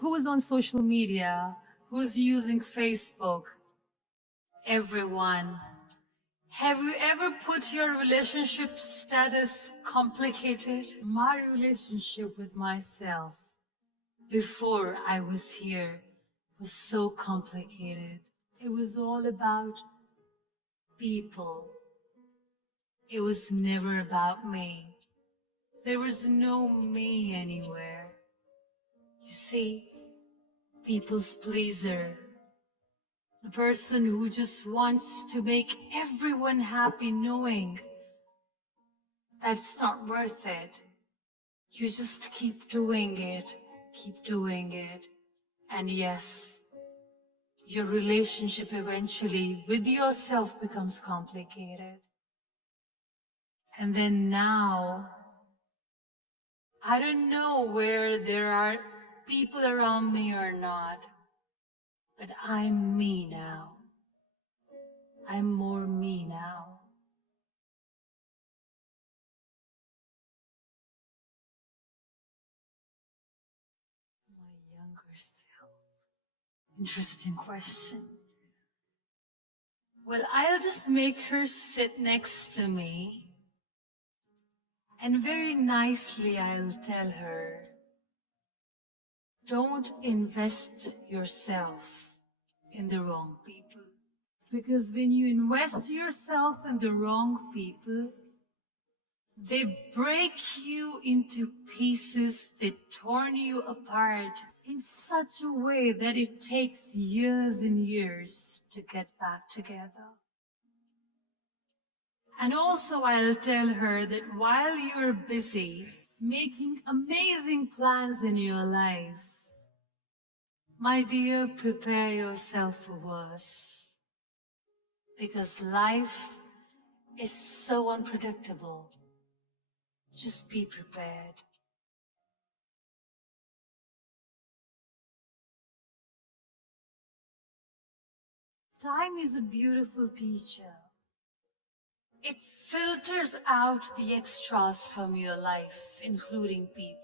who's on social media, who's using Facebook, everyone. Have you ever put your relationship status complicated? My relationship with myself before I was here was so complicated. It was all about people. It was never about me. There was no me anywhere. You see, people's pleaser. The person who just wants to make everyone happy knowing that it's not worth it. You just keep doing it, and yes, your relationship eventually with yourself becomes complicated. And then now, I don't know where there are people around me or not, but I'm me now. I'm more me now. My younger self. Interesting question. Well, I'll just make her sit next to me, and very nicely I'll tell her, don't invest yourself in the wrong people. Because when you invest yourself in the wrong people, they break you into pieces, they torn you apart in such a way that it takes years and years to get back together. And also I'll tell her that while you're busy making amazing plans in your life, my dear, prepare yourself for worse. Because life is so unpredictable. Just be prepared. Time is a beautiful teacher. It filters out the extras from your life, including people.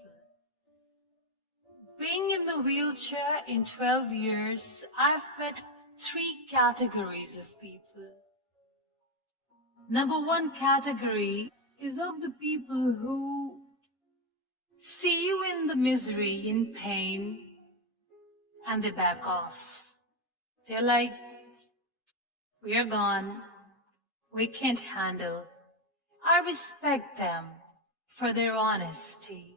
Being in the wheelchair in 12 years, I've met 3 categories of people. Number 1 category is of the people who see you in the misery, in pain, and they back off. They're like, we're gone. We can't handle. I respect them for their honesty.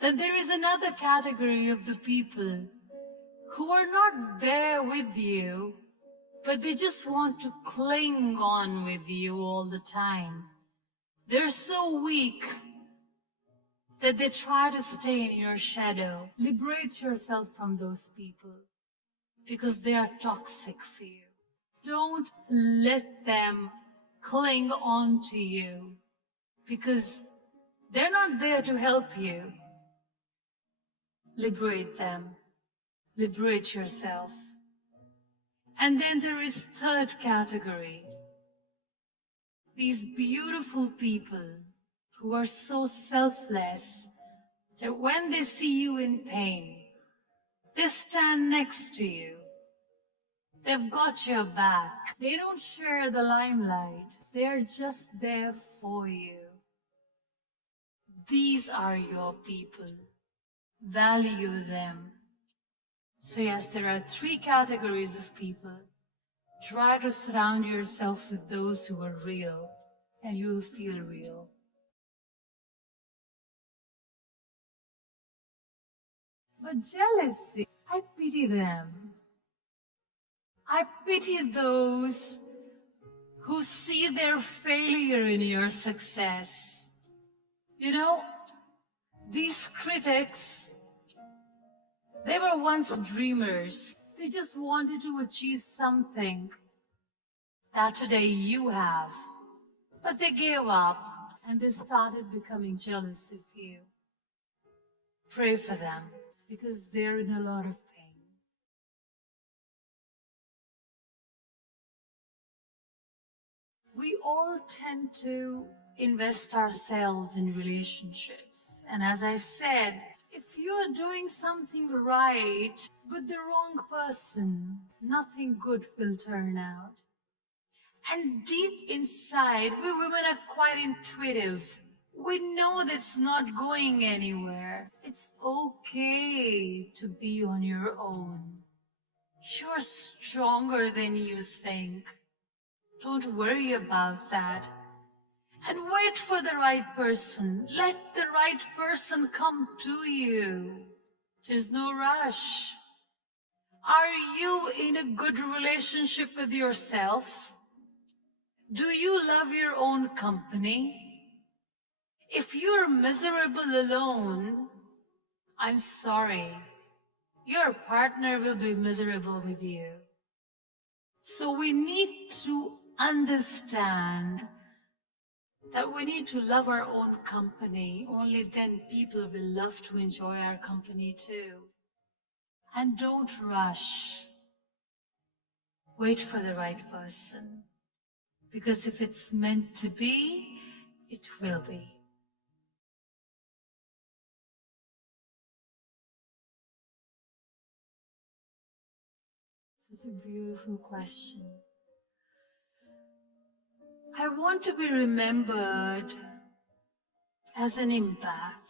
Then there is another category of the people who are not there with you, but they just want to cling on with you all the time. They're so weak that they try to stay in your shadow. Liberate yourself from those people because they are toxic for you. Don't let them cling on to you because they're not there to help you. Liberate them. Liberate yourself. And then there is third category. These beautiful people who are so selfless that when they see you in pain, they stand next to you. They've got your back. They don't share the limelight. They're just there for you. These are your people. Value them. So yes, there are 3 categories of people. Try to surround yourself with those who are real, and you will feel real. But jealousy, I pity them. I pity those who see their failure in your success. You know, these critics, they were once dreamers. They just wanted to achieve something that today you have. But they gave up and they started becoming jealous of you. Pray for them because they're in a lot of pain. We all tend to invest ourselves in relationships. And as I said, If you're doing something right with the wrong person, nothing good will turn out. And deep inside, we women are quite intuitive. We know that's not going anywhere. It's okay to be on your own. You're stronger than you think. Don't worry about that. And wait for the right person. Let the right person come to you. There's no rush. Are you in a good relationship with yourself? Do you love your own company? If you're miserable alone, I'm sorry. Your partner will be miserable with you. So we need to understand that we need to love our own company. Only then people will love to enjoy our company too. And don't rush. Wait for the right person. Because if it's meant to be, it will be. Such a beautiful question. I want to be remembered as an empath.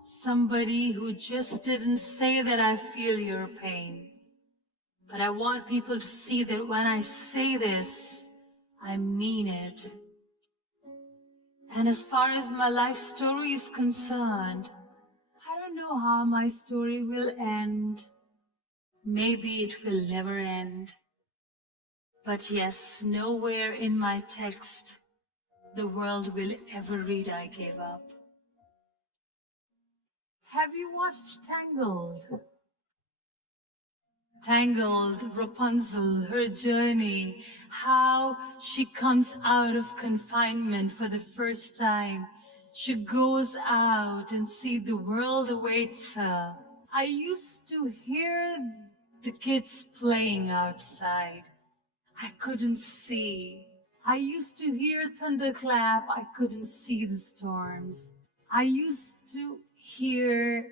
Somebody who just didn't say that I feel your pain. But I want people to see that when I say this, I mean it. And as far as my life story is concerned, I don't know how my story will end. Maybe it will never end. But yes, nowhere in my text the world will ever read I gave up. Have you watched Tangled? Tangled, Rapunzel, her journey, how she comes out of confinement for the first time. She goes out and see the world awaits her. I used to hear the kids playing outside. I couldn't see. I used to hear thunderclap. I couldn't see the storms. I used to hear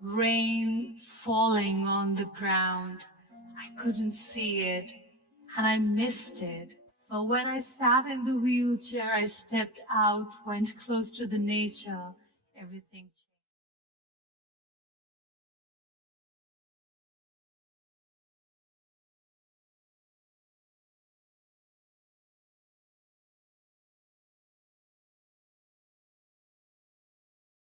rain falling on the ground. I couldn't see it, and I missed it. But when I sat in the wheelchair, I stepped out, went close to the nature, everything changed.